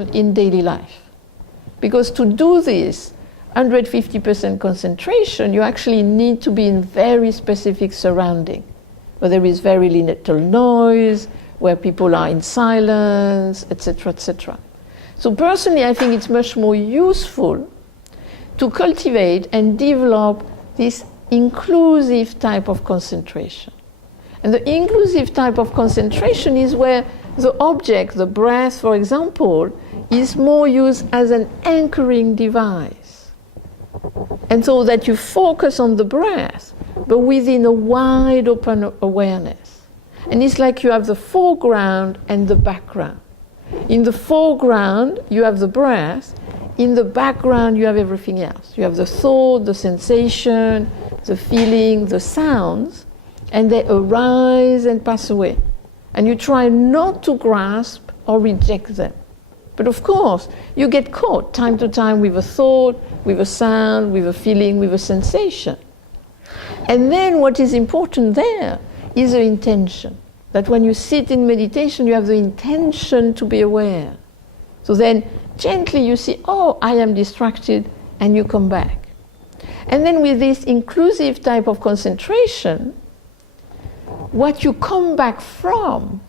in daily life. Because to do this, 150% concentration, you actually need to be in very specific surrounding, where there is very little noise, where people are in silence, etc., etc. So personally, I think it's much more useful to cultivate and develop this inclusive type of concentration. And the inclusive type of concentration is where the object, the breath, for example, is more used as an anchoring device. And so that you focus on the breath, but within a wide open awareness. And it's like you have the foreground and the background. In the foreground, you have the breath. In the background, you have everything else. You have the thought, the sensation, the feeling, the sounds, and they arise and pass away. And you try not to grasp or reject them. But of course, you get caught time to time with a thought, with a sound, with a feeling, with a sensation. And then what is important there is the intention. That when you sit in meditation, you have the intention to be aware. So then gently you see, oh, I am distracted, and you come back. And then with this inclusive type of concentration, what you come back from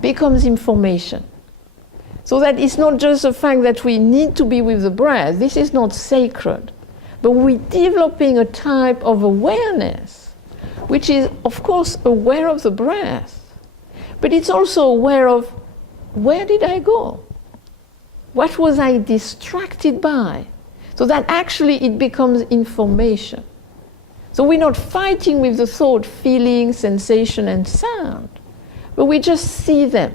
becomes information. So that it's not just the fact that we need to be with the breath, this is not sacred, but we're developing a type of awareness, which is, of course, aware of the breath, but it's also aware of where did I go? What was I distracted by? So that actually it becomes information. So we're not fighting with the thought, feeling, sensation, and sound, but we just see them.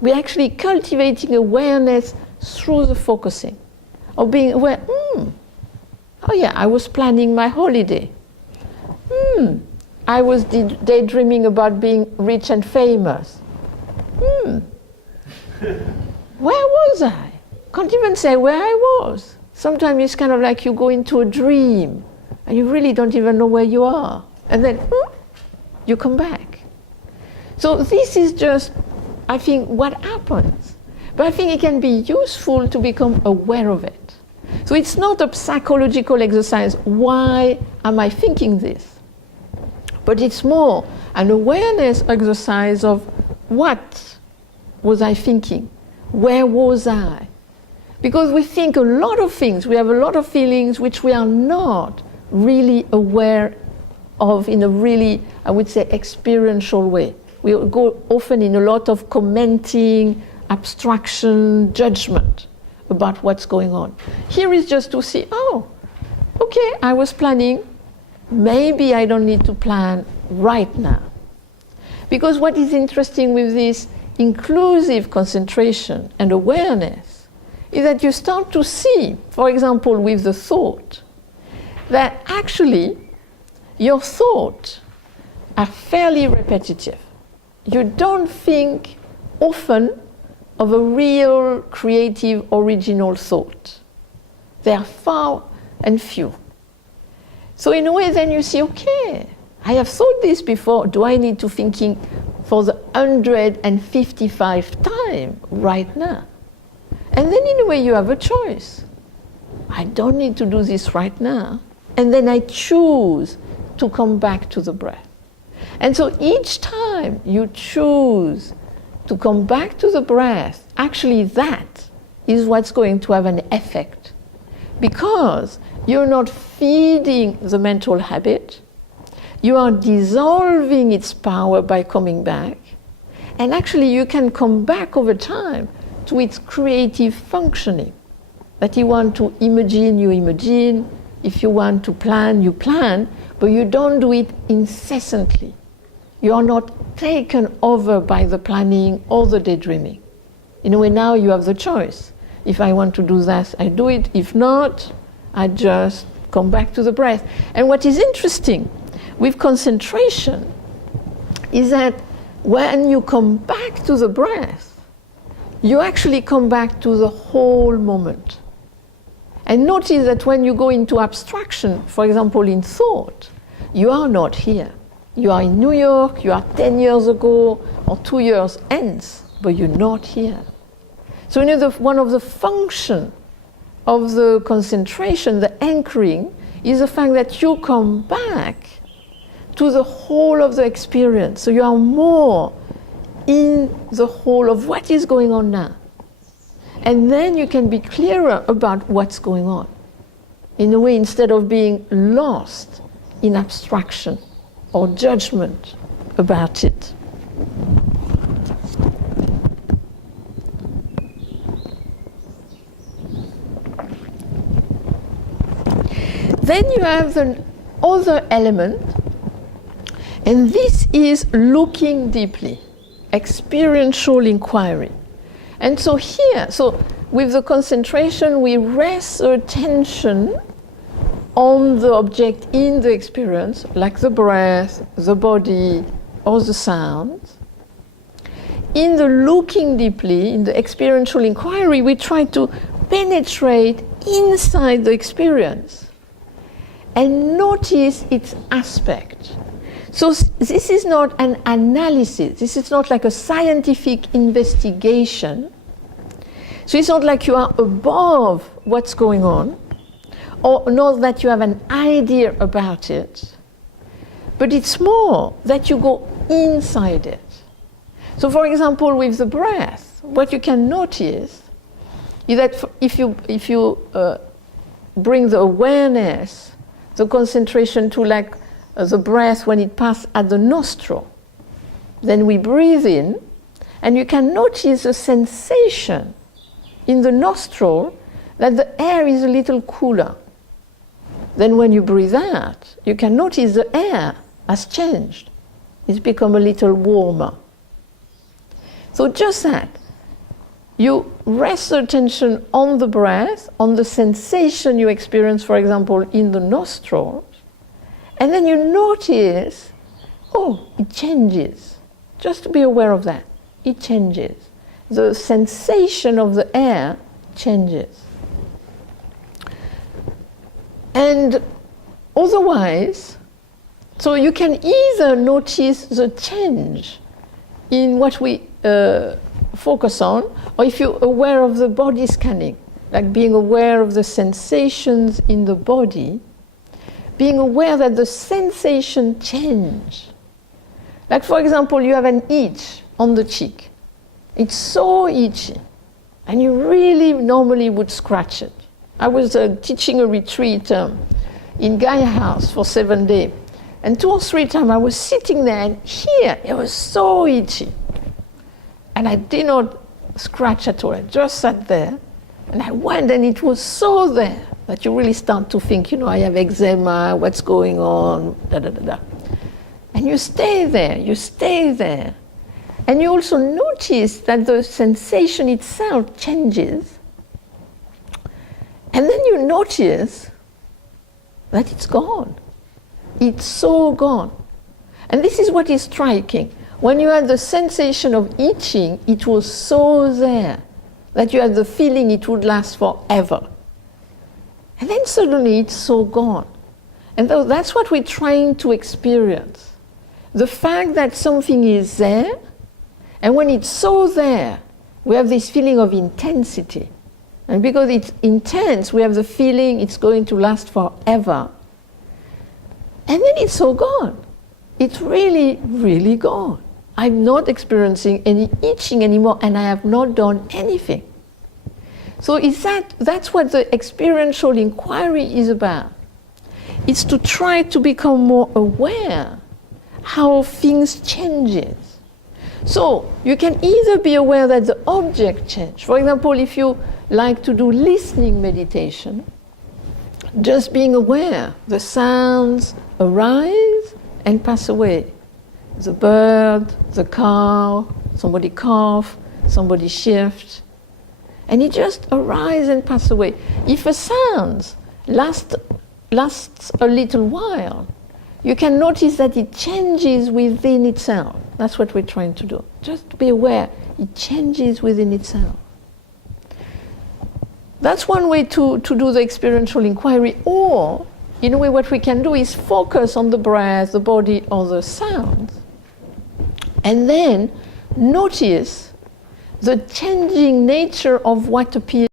We're actually cultivating awareness through the focusing, of being aware, oh yeah, I was planning my holiday. I was daydreaming about being rich and famous. Where was I? Can't even say where I was. Sometimes it's kind of like you go into a dream and you really don't even know where you are. And then you come back. So this is just, I think, what happens. But I think it can be useful to become aware of it. So it's not a psychological exercise, why am I thinking this? But it's more an awareness exercise of what was I thinking? Where was I? Because we think a lot of things, we have a lot of feelings which we are not really aware of in a really, I would say, experiential way. We go often in a lot of commenting, abstraction, judgment about what's going on. Here is just to see, oh, okay, I was planning, maybe I don't need to plan right now. Because what is interesting with this inclusive concentration and awareness is that you start to see, for example, with the thought, that actually your thoughts are fairly repetitive. You don't think often of a real creative original thought. They are far and few. So in a way then you see, okay, I have thought this before, do I need to thinking for the 155th time right now? And then in a way you have a choice. I don't need to do this right now. And then I choose to come back to the breath. And so each time you choose to come back to the breath, actually that is what's going to have an effect. Because you're not feeding the mental habit, you are dissolving its power by coming back, and actually you can come back over time to its creative functioning. That you want to imagine, you imagine. If you want to plan, you plan, but you don't do it incessantly. You are not taken over by the planning or the daydreaming. In a way, now you have the choice. If I want to do that, I do it. If not, I just come back to the breath. And what is interesting with concentration is that when you come back to the breath, you actually come back to the whole moment. And notice that when you go into abstraction, for example in thought, you are not here. You are in New York, you are 10 years ago or 2 years hence, but you're not here. So one of the functions of the concentration, the anchoring, is the fact that you come back to the whole of the experience. So you are more in the whole of what is going on now. And then you can be clearer about what's going on. In a way, instead of being lost in abstraction or judgment about it. Then you have the other element, and this is looking deeply, experiential inquiry. And so here, with the concentration, we rest our attention on the object in the experience, like the breath, the body, or the sounds. In the looking deeply, in the experiential inquiry, we try to penetrate inside the experience and notice its aspect. So this is not an analysis. This is not like a scientific investigation. So it's not like you are above what's going on, or not that you have an idea about it, but it's more that you go inside it. So for example, with the breath, what you can notice is that if you bring the awareness, the concentration to like the breath when it passes at the nostril, then we breathe in, and you can notice a sensation in the nostril that the air is a little cooler. Then when you breathe out, you can notice the air has changed. It's become a little warmer. So just that. You rest your attention on the breath, on the sensation you experience, for example, in the nostrils, and then you notice, oh, it changes. Just to be aware of that. It changes. The sensation of the air changes. And otherwise, so you can either notice the change in what we focus on, or if you're aware of the body scanning, like being aware of the sensations in the body, being aware that the sensation change. Like for example, you have an itch on the cheek. It's so itchy, and you really normally would scratch it. I was teaching a retreat in Gaia House for 7 days, and 2 or 3 times I was sitting there, and here it was so itchy. And I did not scratch at all. I just sat there, and I went, and it was so there that you really start to think, I have eczema, what's going on, da-da-da-da. And you stay there. And you also notice that the sensation itself changes. And then you notice that it's gone. It's so gone. And this is what is striking. When you had the sensation of itching, it was so there that you had the feeling it would last forever. And then suddenly it's so gone. And that's what we're trying to experience. The fact that something is there, and when it's so there, we have this feeling of intensity. And because it's intense, we have the feeling it's going to last forever. And then it's so gone. It's really, really gone. I'm not experiencing any itching anymore, and I have not done anything. So that's what the experiential inquiry is about. It's to try to become more aware how things changes. So you can either be aware that the object changed. For example, if you like to do listening meditation, just being aware, the sounds arise and pass away. The bird, the cow, somebody cough, somebody shift, and it just arises and passes away. If a sound lasts a little while, you can notice that it changes within itself. That's what we're trying to do. Just be aware, it changes within itself. That's one way to do the experiential inquiry, or in a way what we can do is focus on the breath, the body, or the sounds, and then notice the changing nature of what appears